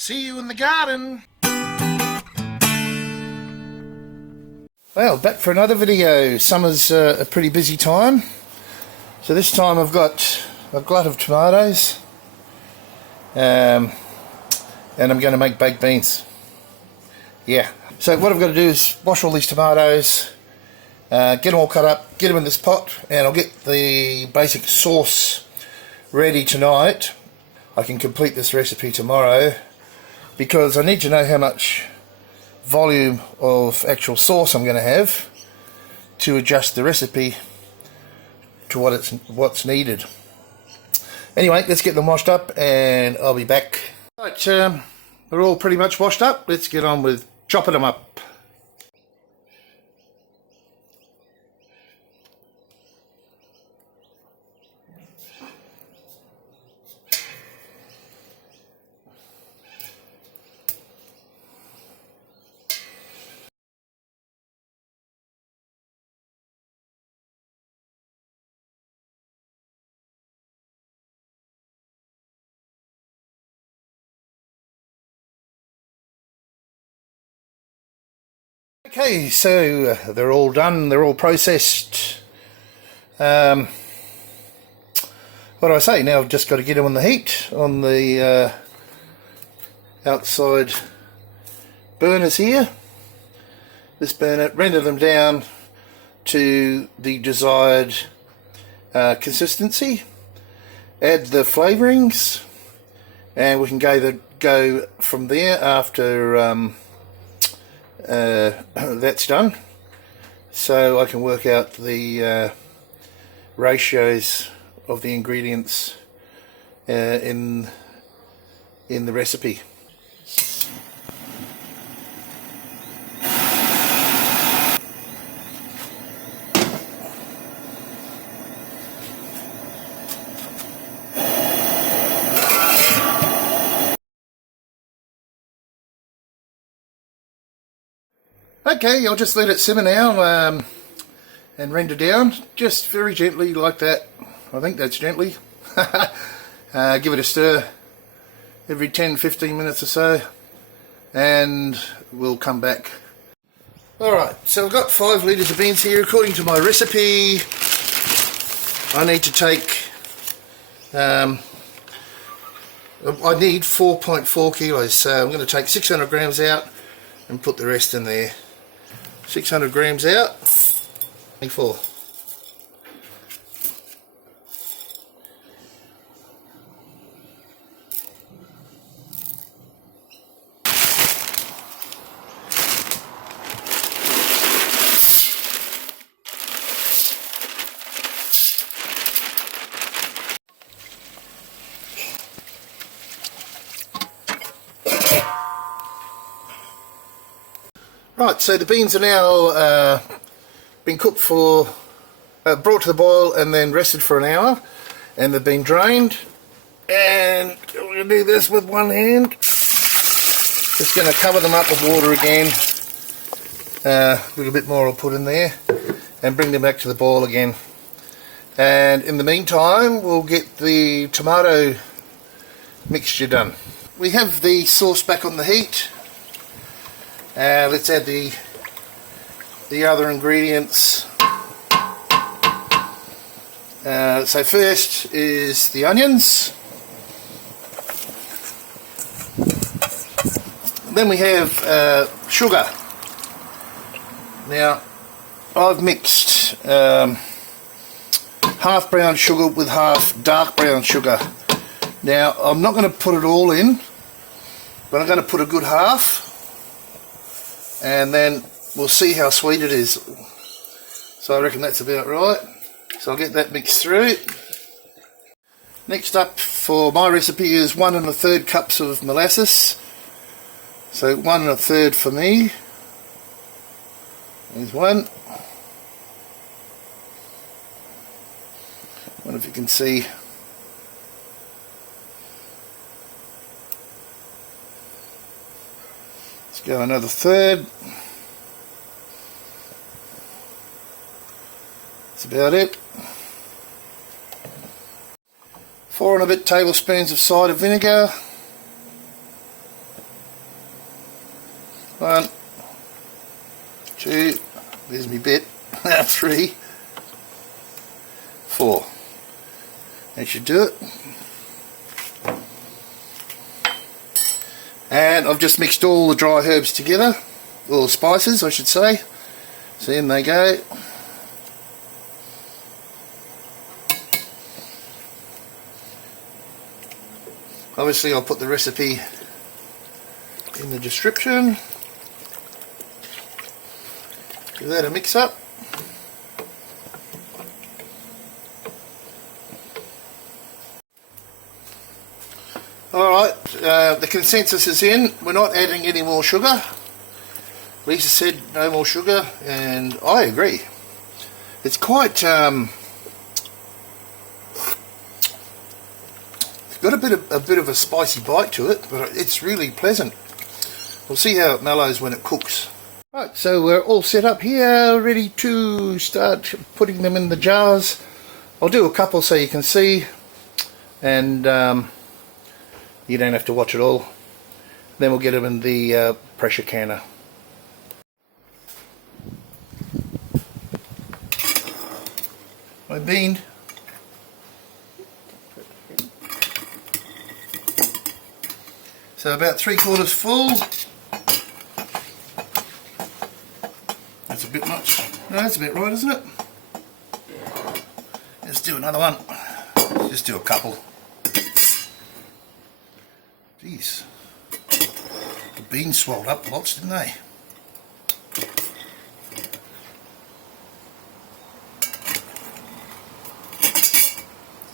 See you in the garden. Well, back for another video. Summer's a pretty busy time. So this time I've got a glut of tomatoes. And I'm going to make baked beans. Yeah. So what I've got to do is wash all these tomatoes, get them all cut up, get them in this pot, and I'll get the basic sauce ready tonight. I can complete this recipe tomorrow because I need to know how much volume of actual sauce I'm going to have to adjust the recipe to what's needed. Anyway, let's get them washed up and I'll be back. Right, we're all pretty much washed up. Let's get on with chopping them up. Okay, so they're all done, they're all processed. What do I say? Now I've just got to get them on the heat, on the outside burners here. This burner, render them down to the desired consistency. Add the flavourings, and we can go from there after that's done, so I can work out the ratios of the ingredients in the recipe. Okay, I'll just let it simmer now and render down, just very gently like that. I think that's gently. Give it a stir every 10-15 minutes or so and we'll come back. Alright, so I've got 5 litres of beans here. According to my recipe, I need to take, I need 4.4 kilos, so I'm going to take 600 grams out and put the rest in there. 600 grams out, 24. Right, so the beans are now been cooked for, brought to the boil and then rested for an hour, and they've been drained. And I'm going to do this with one hand. Just going to cover them up with water again. A little bit more I'll put in there, and bring them back to the boil again. And in the meantime, we'll get the tomato mixture done. We have the sauce back on the heat. Let's add the other ingredients. So first is the onions. Then we have sugar. Now I've mixed half brown sugar with half dark brown sugar. Now I'm not going to put it all in, but I'm going to put a good half, and then we'll see how sweet it is. So I reckon that's about right. So I'll get that mixed through. Next up for my recipe is 1 1/3 cups of molasses. So 1 1/3 for me. There's one. I wonder if you can see. Let's go another 1/3. That's about it. 4 and a bit tablespoons of cider vinegar. 1, 2, there's my bit, 3, 4. That should do it. And I've just mixed all the dry herbs together, all the spices I should say. So in they go. Obviously I'll put the recipe in the description. Give that a mix up. Alright, the consensus is in. We're not adding any more sugar. Lisa said no more sugar, and I agree. It's quite it's got a bit of a spicy bite to it, but it's really pleasant. We'll see how it mellows when it cooks. Right, so we're all set up here, ready to start putting them in the jars. I'll do a couple so you can see, and you don't have to watch it all. Then we'll get them in the pressure canner. My bean. So about 3/4 full. That's a bit much. No, that's a bit right, isn't it? Let's do another one. Just do a couple. Jeez. The beans swelled up lots, didn't they?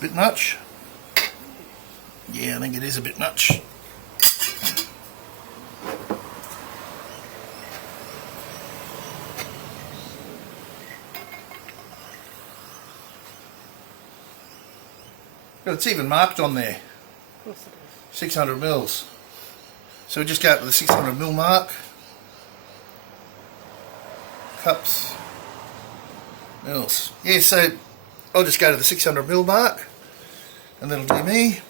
Bit much? Yeah, I think it is a bit much. But it's even marked on there. Of course it is. 600 mils. So we just go up to the 600 mil mark. Cups. Mils. Yeah, so I'll just go to the 600 mil mark, and that'll do me.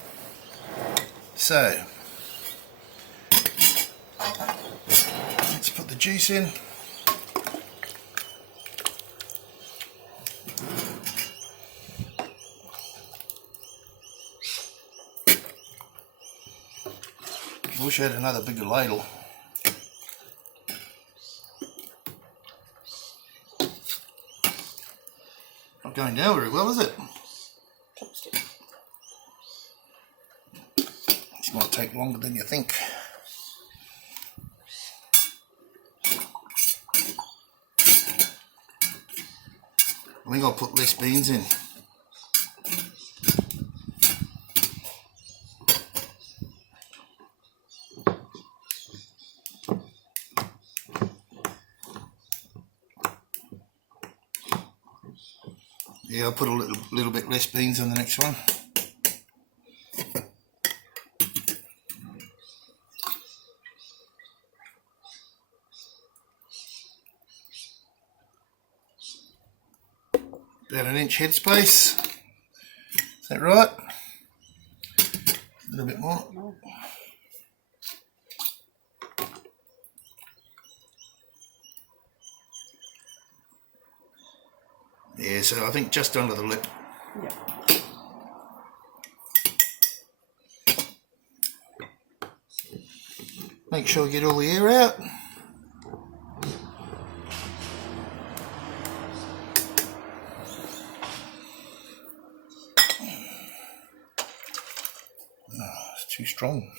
So let's put the juice in. I wish I had another bigger ladle. Not going down very well, is it? This might take longer than you think. I think I'll put less beans in. Yeah, I'll put a little bit less beans on the next one. About an inch headspace. Is that right? A little bit more. Yeah, so I think just under the lip. Yeah. Make sure you get all the air out. Oh, it's too strong.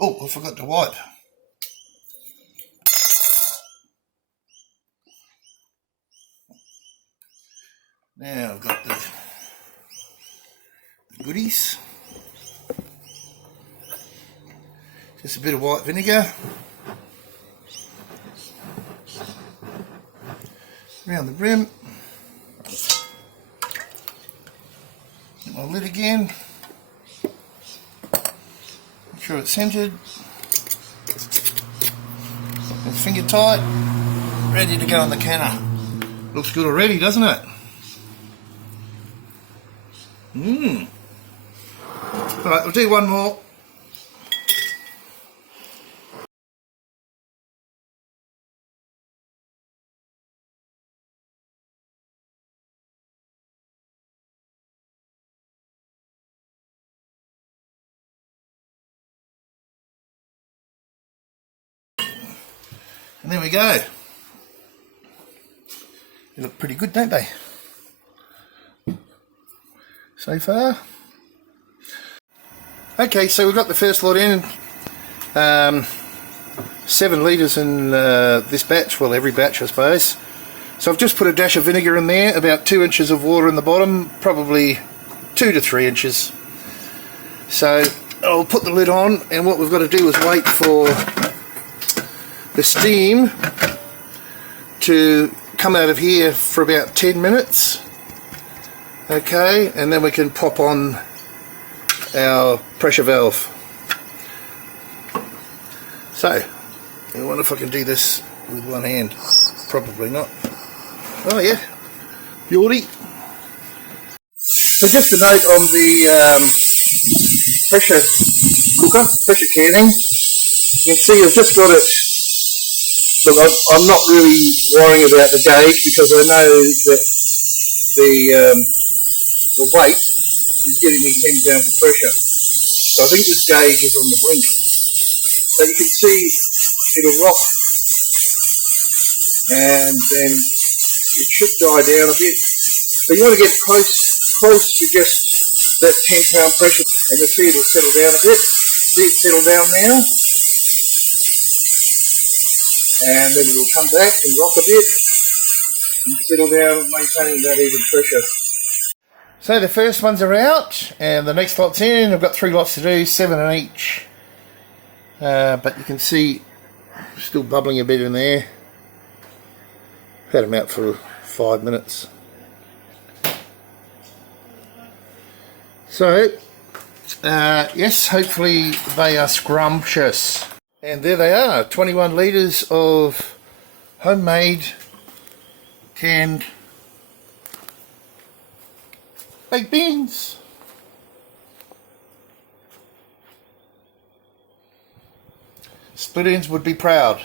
Oh, I forgot to wipe. Now I've got the goodies. Just a bit of white vinegar. Around the brim. Get my lid again. Make sure it's centered. It's finger tight. Ready to go in the canner. Looks good already, doesn't it? Alright, we'll do one more. And there we go. They look pretty good, don't they? So far. Okay, so we've got the first lot in. 7 litres in this batch, well, every batch I suppose. So I've just put a dash of vinegar in there, about 2 inches of water in the bottom, probably 2 to 3 inches. So I'll put the lid on, and what we've got to do is wait for the steam to come out of here for about 10 minutes. Okay, and then we can pop on our pressure valve. So, I wonder if I can do this with one hand. Probably not. Oh yeah, beauty. So just a note on the pressure cooker, pressure canning. You can see I've just got it. Look, I'm not really worrying about the gauge because I know that the weight is giving me 10 pounds of pressure. So I think this gauge is on the blink. So you can see it'll rock and then it should die down a bit. So you want to get close to just that 10 pound pressure, and you'll see it'll settle down a bit. See it settle down now. And then it'll come back and rock a bit and settle down, maintaining that even pressure. So the first ones are out and the next lot's in. I've got 3 lots to do, 7 in each. But you can see still bubbling a bit in there. Had them out for 5 minutes. So, yes, hopefully they are scrumptious. And there they are, 21 litres of homemade canned baked beans. Split ends would be proud.